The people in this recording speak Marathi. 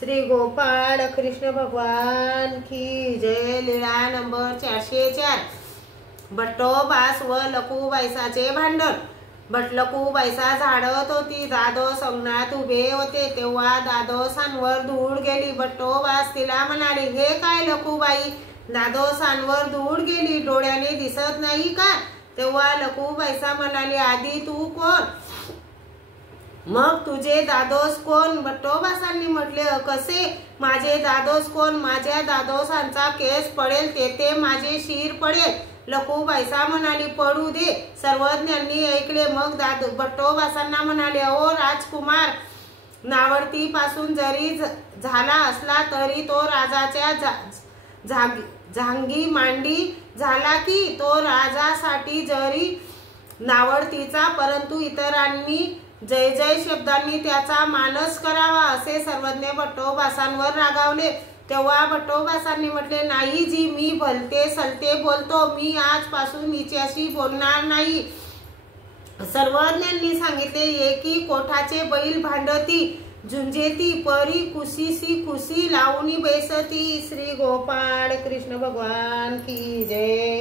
श्री गोपाळ कृष्ण भगवान की जय। लीळा नंबर 404। बट्टोबास व लकूबाईसाचे भांडण। लकूबाईसा झाडत होती, दादोस अंगणात उभे होते तेव्हा दादोसांवर धूळ गेली। बट्टोबास तिला म्हणाले, हे काय लकूबाई, दादोसांवर धूळ गेली, डोळ्याने दिसत नाही का? तेव्हा लकूबाईसा म्हणाली, आधी तू कोण, मग तुझे दादोस कोण? बट्टोबासांनी म्हटले, कसे माझे दादोस कोण? माझ्या दादोसांचा केस पडेल तेथे माझे शिर पडेल। लकूबाईसा म्हणाली, पडू दे। सर्वज्ञांनी ऐकले। मग बट्टोबासांना म्हणाले, ओ राजकुमार, नावडतीपासून जरी झाला असला तरी तो राजाच्या झांगी मांडी झाला की तो राजासाठी जरी नावडतीचा, परंतु इतरांनी जय जय शब्दांनी त्याचा मानस करावा। असे सर्वज्ञ बट्टोबासांवर रागावले। तेव्हा बट्टोबासांनी म्हटले, नाही जी, मी भलते सलते बोलतो, मी आजपासून हिच्याशी बोलणार नाही। सर्वज्ञांनी सांगितले, एकी कोठाचे बैल भांडती झुंजेती, परी कुशीसी कुशी लावणी बैसती। श्री गोपाळ कृष्ण भगवान की जय।